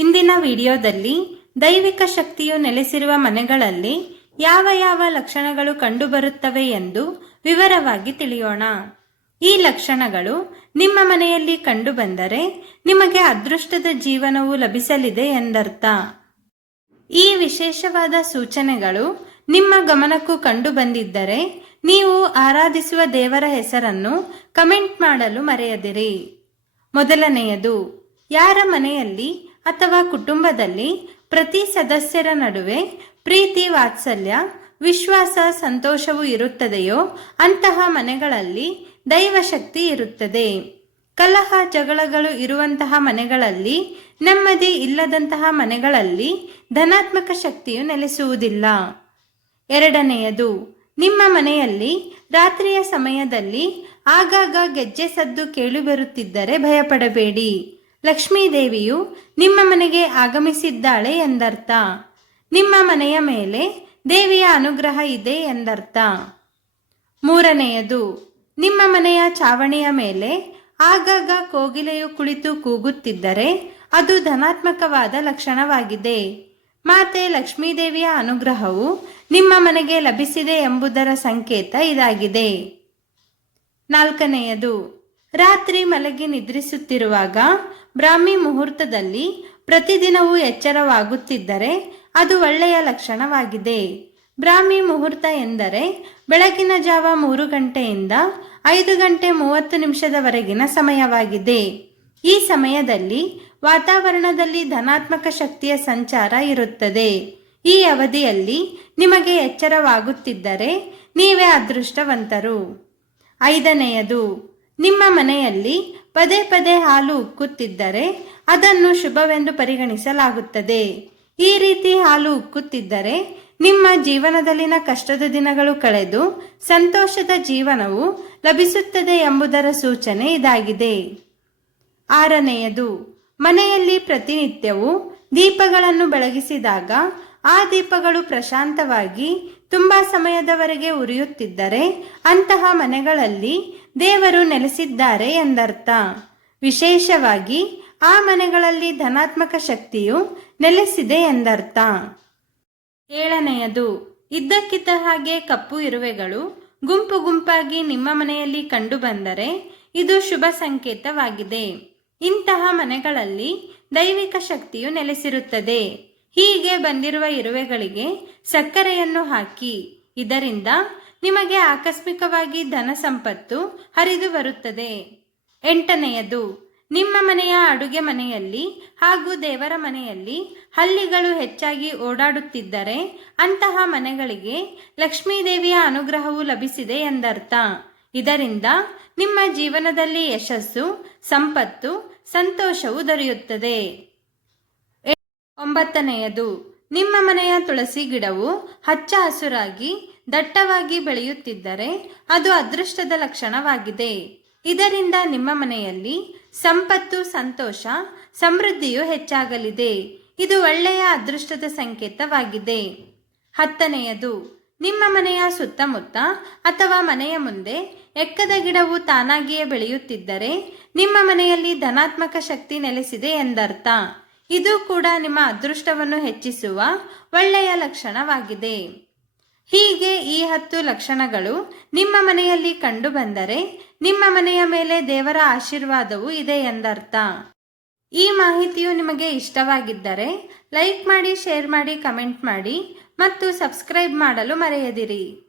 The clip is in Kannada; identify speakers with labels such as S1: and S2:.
S1: ಇಂದಿನ ವಿಡಿಯೋದಲ್ಲಿ ದೈವಿಕ ಶಕ್ತಿಯು ನೆಲೆಸಿರುವ ಮನೆಗಳಲ್ಲಿ ಯಾವ ಯಾವ ಲಕ್ಷಣಗಳು ಕಂಡುಬರುತ್ತವೆ ಎಂದು ವಿವರವಾಗಿ ತಿಳಿಯೋಣ. ಈ ಲಕ್ಷಣಗಳು ನಿಮ್ಮ ಮನೆಯಲ್ಲಿ ಕಂಡುಬಂದರೆ ನಿಮಗೆ ಅದೃಷ್ಟದ ಜೀವನವು ಲಭಿಸಲಿದೆ ಎಂದರ್ಥ. ಈ ವಿಶೇಷವಾದ ಸೂಚನೆಗಳು ನಿಮ್ಮ ಗಮನಕ್ಕೂ ಕಂಡು ಬಂದಿದ್ದರೆ ನೀವು ಆರಾಧಿಸುವ ದೇವರ ಹೆಸರನ್ನು ಕಮೆಂಟ್ ಮಾಡಲು ಮರೆಯದಿರಿ. ಮೊದಲನೆಯದು, ಯಾರ ಮನೆಯಲ್ಲಿ ಅಥವಾ ಕುಟುಂಬದಲ್ಲಿ ಪ್ರತಿ ಸದಸ್ಯರ ನಡುವೆ ಪ್ರೀತಿ, ವಾತ್ಸಲ್ಯ, ವಿಶ್ವಾಸ, ಸಂತೋಷವು ಇರುತ್ತದೆಯೋ ಅಂತಹ ಮನೆಗಳಲ್ಲಿ ದೈವಶಕ್ತಿ ಇರುತ್ತದೆ. ಕಲಹ, ಜಗಳಗಳು ಇರುವಂತಹ ಮನೆಗಳಲ್ಲಿ, ನೆಮ್ಮದಿ ಇಲ್ಲದಂತಹ ಮನೆಗಳಲ್ಲಿ ಧನಾತ್ಮಕ ಶಕ್ತಿಯು ನೆಲೆಸುವುದಿಲ್ಲ. ಎರಡನೆಯದು, ನಿಮ್ಮ ಮನೆಯಲ್ಲಿ ರಾತ್ರಿಯ ಸಮಯದಲ್ಲಿ ಆಗಾಗ ಗೆಜ್ಜೆ ಸದ್ದು ಕೇಳಿಬರುತ್ತಿದ್ದರೆ ಭಯಪಡಬೇಡಿ. ಲಕ್ಷ್ಮೀ ದೇವಿಯು ನಿಮ್ಮ ಮನೆಗೆ ಆಗಮಿಸಿದ್ದಾಳೆ ಎಂದರ್ಥ. ನಿಮ್ಮ ಮನೆಯ ಮೇಲೆ ದೇವಿಯ ಅನುಗ್ರಹ ಇದೆ ಎಂದರ್ಥ. ಮೂರನೆಯದು, ನಿಮ್ಮ ಮನೆಯ ಚಾವಣಿಯ ಮೇಲೆ ಆಗಾಗ ಕೋಗಿಲೆಯು ಕುಳಿತು ಕೂಗುತ್ತಿದ್ದರೆ ಅದು ಧನಾತ್ಮಕವಾದ ಲಕ್ಷಣವಾಗಿದೆ. ಮಾತೆ ಲಕ್ಷ್ಮೀದೇವಿಯ ಅನುಗ್ರಹವು ನಿಮ್ಮ ಮನೆಗೆ ಲಭಿಸಿದೆ ಎಂಬುದರ ಸಂಕೇತ ಇದಾಗಿದೆ. ನಾಲ್ಕನೆಯದು ರಾತ್ರಿ ಮಲಗಿ ನಿದ್ರಿಸುತ್ತಿರುವಾಗ ಬ್ರಾಹ್ಮಿ ಮುಹೂರ್ತದಲ್ಲಿ ಪ್ರತಿದಿನವೂ ಎಚ್ಚರವಾಗುತ್ತಿದ್ದರೆ ಅದು ಒಳ್ಳೆಯ ಲಕ್ಷಣವಾಗಿದೆ. ಬ್ರಾಹ್ಮಿ ಮುಹೂರ್ತ ಎಂದರೆ ಬೆಳಗಿನ ಜಾವ ಮೂರು ಗಂಟೆಯಿಂದ ಐದು ಗಂಟೆ ಮೂವತ್ತು ನಿಮಿಷದವರೆಗಿನ ಸಮಯವಾಗಿದೆ. ಈ ಸಮಯದಲ್ಲಿ ವಾತಾವರಣದಲ್ಲಿ ಧನಾತ್ಮಕ ಶಕ್ತಿಯ ಸಂಚಾರ ಇರುತ್ತದೆ. ಈ ಅವಧಿಯಲ್ಲಿ ನಿಮಗೆ ಎಚ್ಚರವಾಗುತ್ತಿದ್ದರೆ ನೀವೇ ಅದೃಷ್ಟವಂತರು. ಐದನೆಯದು ನಿಮ್ಮ ಮನೆಯಲ್ಲಿ ಪದೇ ಪದೇ ಹಾಲು ಉಕ್ಕುತ್ತಿದ್ದರೆ ಅದನ್ನು ಶುಭವೆಂದು ಪರಿಗಣಿಸಲಾಗುತ್ತದೆ. ಈ ರೀತಿ ಹಾಲು ಉಕ್ಕುತ್ತಿದ್ದರೆ ನಿಮ್ಮ ಜೀವನದಲ್ಲಿನ ಕಷ್ಟದ ದಿನಗಳು ಕಳೆದು ಸಂತೋಷದ ಜೀವನವು ಲಭಿಸುತ್ತದೆ ಎಂಬುದರ ಸೂಚನೆ ಇದಾಗಿದೆ. ಆರನೆಯದು, ಮನೆಯಲ್ಲಿ ಪ್ರತಿನಿತ್ಯವೂ ದೀಪಗಳನ್ನು ಬೆಳಗಿಸಿದಾಗ ಆ ದೀಪಗಳು ಪ್ರಶಾಂತವಾಗಿ ತುಂಬಾ ಸಮಯದವರೆಗೆ ಉರಿಯುತ್ತಿದ್ದರೆ ಅಂತಹ ಮನೆಗಳಲ್ಲಿ ದೇವರು ನೆಲೆಸಿದ್ದಾರೆ ಎಂದರ್ಥ. ವಿಶೇಷವಾಗಿ ಆ ಮನೆಗಳಲ್ಲಿ ಧನಾತ್ಮಕ ಶಕ್ತಿಯು ನೆಲೆಸಿದೆ ಎಂದರ್ಥ. ಏಳನೆಯದು, ಇದ್ದಕ್ಕಿದ್ದ ಹಾಗೆ ಕಪ್ಪು ಇರುವೆಗಳು ಗುಂಪು ಗುಂಪಾಗಿ ನಿಮ್ಮ ಮನೆಯಲ್ಲಿ ಕಂಡುಬಂದರೆ ಇದು ಶುಭ ಸಂಕೇತವಾಗಿದೆ. ಇಂತಹ ಮನೆಗಳಲ್ಲಿ ದೈವಿಕ ಶಕ್ತಿಯು ನೆಲೆಸಿರುತ್ತದೆ. ಹೀಗೆ ಬಂದಿರುವ ಇರುವೆಗಳಿಗೆ ಸಕ್ಕರೆಯನ್ನು ಹಾಕಿ, ಇದರಿಂದ ನಿಮಗೆ ಆಕಸ್ಮಿಕವಾಗಿ ಧನ ಸಂಪತ್ತು ಹರಿದು ಬರುತ್ತದೆ. ಎಂಟನೆಯದು, ನಿಮ್ಮ ಮನೆಯ ಅಡುಗೆ ಮನೆಯಲ್ಲಿ ಹಾಗೂ ದೇವರ ಮನೆಯಲ್ಲಿ ಹಲ್ಲಿಗಳು ಹೆಚ್ಚಾಗಿ ಓಡಾಡುತ್ತಿದ್ದರೆ ಅಂತಹ ಮನೆಗಳಿಗೆ ಲಕ್ಷ್ಮೀದೇವಿಯ ಅನುಗ್ರಹವು ಲಭಿಸಿದೆ ಎಂದರ್ಥ. ಇದರಿಂದ ನಿಮ್ಮ ಜೀವನದಲ್ಲಿ ಯಶಸ್ಸು, ಸಂಪತ್ತು, ಸಂತೋಷವು ದೊರೆಯುತ್ತದೆ. ಒಂಬತ್ತನೆಯದು, ನಿಮ್ಮ ಮನೆಯ ತುಳಸಿ ಗಿಡವು ಹಚ್ಚ ಹಸುರಾಗಿ ದಟ್ಟವಾಗಿ ಬೆಳೆಯುತ್ತಿದ್ದರೆ ಅದು ಅದೃಷ್ಟದ ಲಕ್ಷಣವಾಗಿದೆ. ಇದರಿಂದ ನಿಮ್ಮ ಮನೆಯಲ್ಲಿ ಸಂಪತ್ತು, ಸಂತೋಷ, ಸಮೃದ್ಧಿಯು ಹೆಚ್ಚಾಗಲಿದೆ. ಇದು ಒಳ್ಳೆಯ ಅದೃಷ್ಟದ ಸಂಕೇತವಾಗಿದೆ. ಹತ್ತನೆಯದು, ನಿಮ್ಮ ಮನೆಯ ಸುತ್ತಮುತ್ತ ಅಥವಾ ಮನೆಯ ಮುಂದೆ ಎಕ್ಕದ ಗಿಡವು ತಾನಾಗಿಯೇ ಬೆಳೆಯುತ್ತಿದ್ದರೆ ನಿಮ್ಮ ಮನೆಯಲ್ಲಿ ಧನಾತ್ಮಕ ಶಕ್ತಿ ನೆಲೆಸಿದೆ ಎಂದರ್ಥ. ಇದು ಕೂಡ ನಿಮ್ಮ ಅದೃಷ್ಟವನ್ನು ಹೆಚ್ಚಿಸುವ ಒಳ್ಳೆಯ ಲಕ್ಷಣವಾಗಿದೆ. ಹೀಗೆ ಈ ಹತ್ತು ಲಕ್ಷಣಗಳು ನಿಮ್ಮ ಮನೆಯಲ್ಲಿ ಕಂಡುಬಂದರೆ ನಿಮ್ಮ ಮನೆಯ ಮೇಲೆ ದೇವರ ಆಶೀರ್ವಾದವು ಇದೆ ಎಂದರ್ಥ. ಈ ಮಾಹಿತಿಯು ನಿಮಗೆ ಇಷ್ಟವಾಗಿದ್ದರೆ ಲೈಕ್ ಮಾಡಿ, ಶೇರ್ ಮಾಡಿ, ಕಮೆಂಟ್ ಮಾಡಿ ಮತ್ತು ಸಬ್ಸ್ಕ್ರೈಬ್ ಮಾಡಲು ಮರೆಯದಿರಿ.